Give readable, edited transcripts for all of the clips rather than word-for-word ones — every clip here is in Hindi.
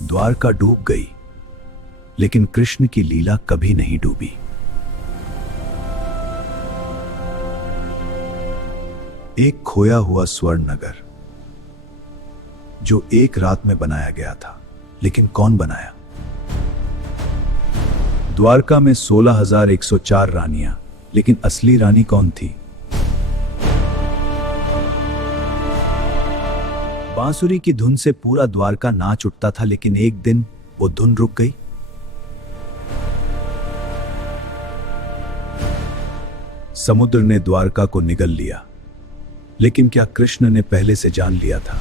द्वारका डूब गई, लेकिन कृष्ण की लीला कभी नहीं डूबी। एक खोया हुआ स्वर्ण नगर जो एक रात में बनाया गया था, लेकिन कौन बनाया? द्वारका में 16,104 रानियां, लेकिन असली रानी कौन थी? बांसुरी की धुन से पूरा द्वारका नाच उठता था, लेकिन एक दिन वो धुन रुक गई। समुद्र ने द्वारका को निगल लिया, लेकिन क्या कृष्ण ने पहले से जान लिया था?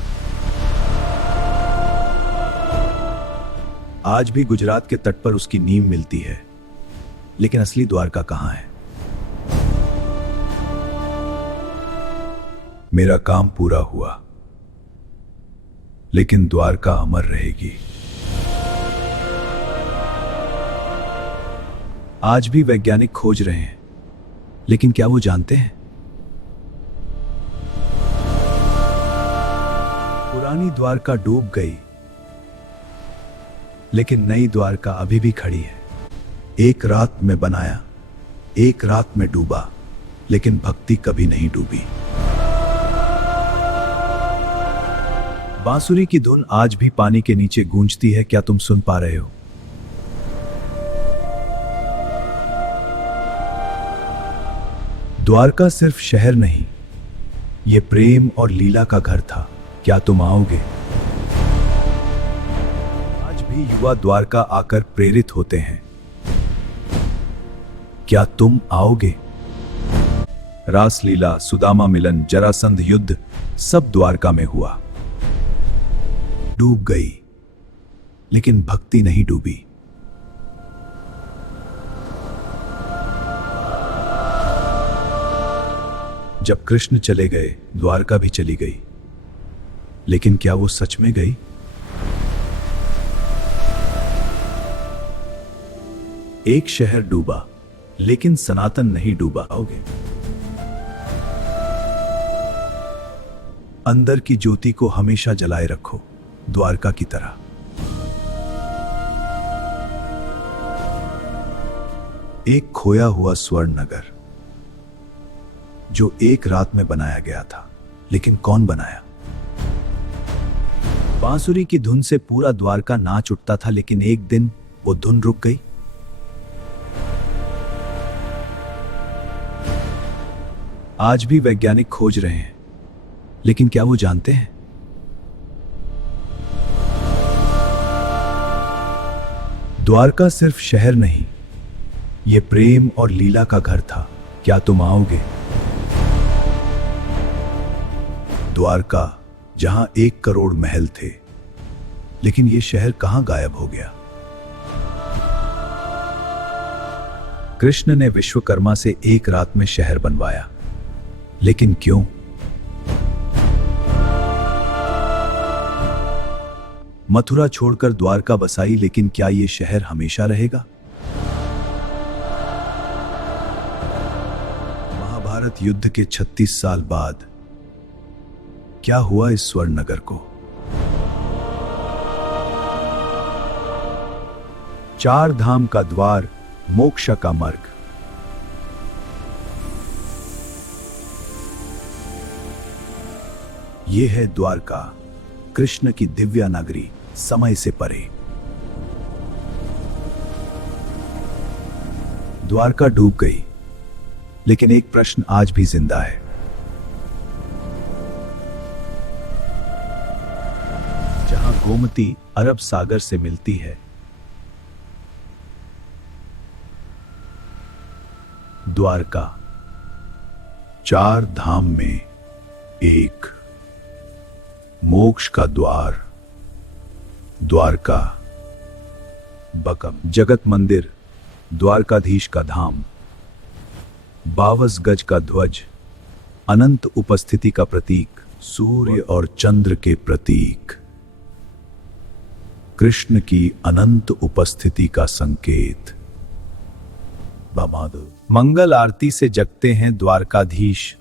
आज भी गुजरात के तट पर उसकी नींव मिलती है, लेकिन असली द्वारका कहां है? मेरा काम पूरा हुआ, लेकिन द्वारका अमर रहेगी। आज भी वैज्ञानिक खोज रहे हैं, लेकिन क्या वो जानते हैं? पुरानी द्वारका डूब गई, लेकिन नई द्वारका अभी भी खड़ी है। एक रात में बनाया, एक रात में डूबा, लेकिन भक्ति कभी नहीं डूबी। बांसुरी की धुन आज भी पानी के नीचे गूंजती है। क्या तुम सुन पा रहे हो? द्वारका सिर्फ शहर नहीं, यह प्रेम और लीला का घर था। क्या तुम आओगे? आज भी युवा द्वारका आकर प्रेरित होते हैं। क्या तुम आओगे? रासलीला, सुदामा मिलन, जरासंध युद्ध, सब द्वारका में हुआ। डूब गई, लेकिन भक्ति नहीं डूबी। जब कृष्ण चले गए, द्वारका भी चली गई, लेकिन क्या वो सच में गई? एक शहर डूबा, लेकिन सनातन नहीं डूबा। आओगे? अंदर की ज्योति को हमेशा जलाए रखो, द्वारका की तरह। एक खोया हुआ स्वर्ण नगर जो एक रात में बनाया गया था, लेकिन कौन बनाया? बांसुरी की धुन से पूरा द्वारका नाच उठता था, लेकिन एक दिन वो धुन रुक गई। आज भी वैज्ञानिक खोज रहे हैं, लेकिन क्या वो जानते हैं? द्वारका सिर्फ शहर नहीं, यह प्रेम और लीला का घर था। क्या तुम आओगे? द्वारका, जहां 1 करोड़ महल थे, लेकिन यह शहर कहां गायब हो गया? कृष्ण ने विश्वकर्मा से एक रात में शहर बनवाया, लेकिन क्यों? मथुरा छोड़कर द्वारका बसाई, लेकिन क्या यह शहर हमेशा रहेगा? महाभारत युद्ध के 36 साल बाद क्या हुआ इस स्वर्ण नगर को? 4 धाम का द्वार, मोक्ष का मार्ग। यह है द्वारका, कृष्ण की दिव्या नगरी, समय से परे। द्वारका डूब गई, लेकिन एक प्रश्न आज भी जिंदा है। जहां गोमती अरब सागर से मिलती है, द्वारका 4 धाम में एक, मोक्ष का द्वार, द्वारका। बकम जगत मंदिर, द्वारकाधीश का धाम, 52 गज का ध्वज, अनंत उपस्थिति का प्रतीक, सूर्य और चंद्र के प्रतीक, कृष्ण की अनंत उपस्थिति का संकेत। मंगल आरती से जगते हैं द्वारकाधीश।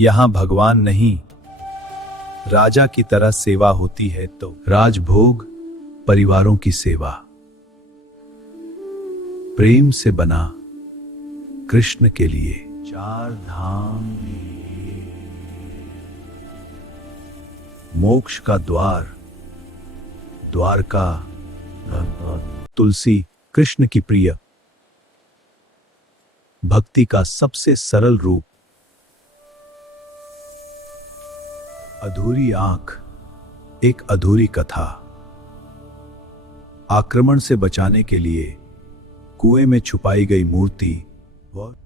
यहां भगवान नहीं, राजा की तरह सेवा होती है। तो राजभोग, परिवारों की सेवा, प्रेम से बना कृष्ण के लिए। चार धाम, मोक्ष का द्वार, द्वारका। तुलसी कृष्ण की प्रिय, भक्ति का सबसे सरल रूप। अधूरी आंख, एक अधूरी कथा। आक्रमण से बचाने के लिए कुएं में छुपाई गई मूर्ति,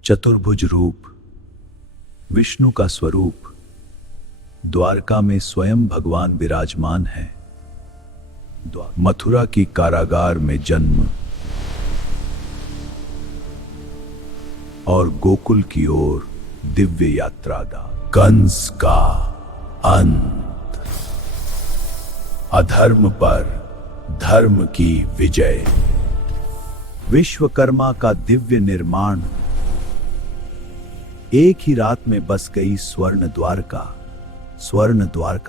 चतुर्भुज रूप, विष्णु का स्वरूप। द्वारका में स्वयं भगवान विराजमान है। मथुरा की कारागार में जन्म और गोकुल की ओर दिव्य यात्रा का। कंस का अंत, अधर्म पर धर्म की विजय, विश्वकर्मा का दिव्य निर्माण। एक ही रात में बस गई स्वर्ण द्वारका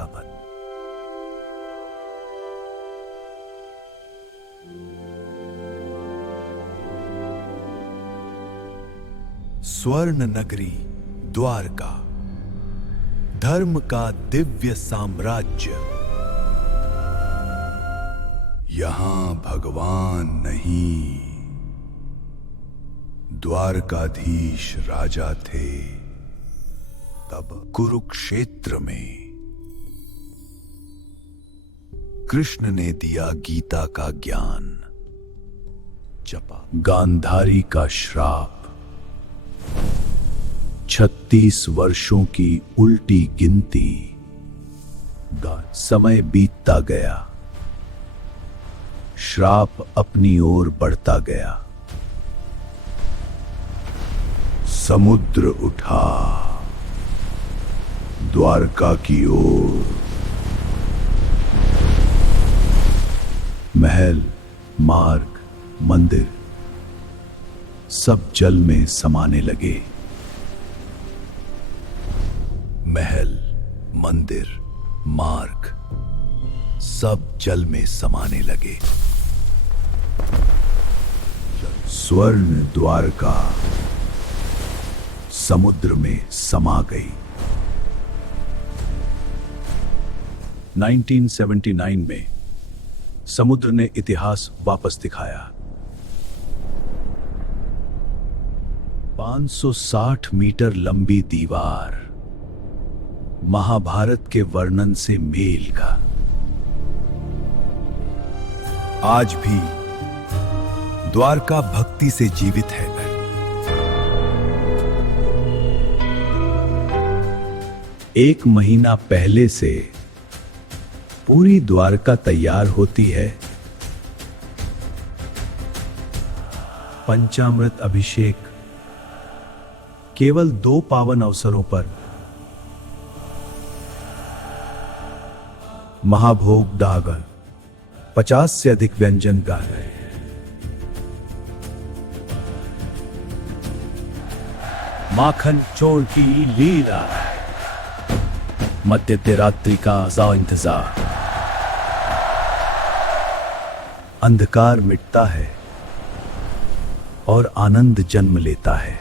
पर। स्वर्ण नगरी द्वारका, धर्म का दिव्य साम्राज्य। यहां भगवान नहीं, द्वारकाधीश राजा थे। तब कुरुक्षेत्र में कृष्ण ने दिया गीता का ज्ञान, जपा गांधारी का श्राप, 36 वर्षों की उल्टी गिनती। समय बीतता गया, श्राप अपनी ओर बढ़ता गया। समुद्र उठा द्वारका की ओर। महल, मार्ग, मंदिर सब जल में समाने लगे। महल, मंदिर, मार्ग सब जल में समाने लगे। स्वर्ण द्वारका समुद्र में समा गई। 1979 में समुद्र ने इतिहास वापस दिखाया। 560 मीटर लंबी दीवार, महाभारत के वर्णन से मेल का। आज भी द्वारका भक्ति से जीवित है। एक महीना पहले से पूरी द्वारका तैयार होती है। पंचामृत अभिषेक केवल 2 पावन अवसरों पर। महाभोग डागर, 50 से अधिक व्यंजन गा रहे। माखन चोर की लीला, मध्य रात्रि का इंतजार। अंधकार मिटता है और आनंद जन्म लेता है।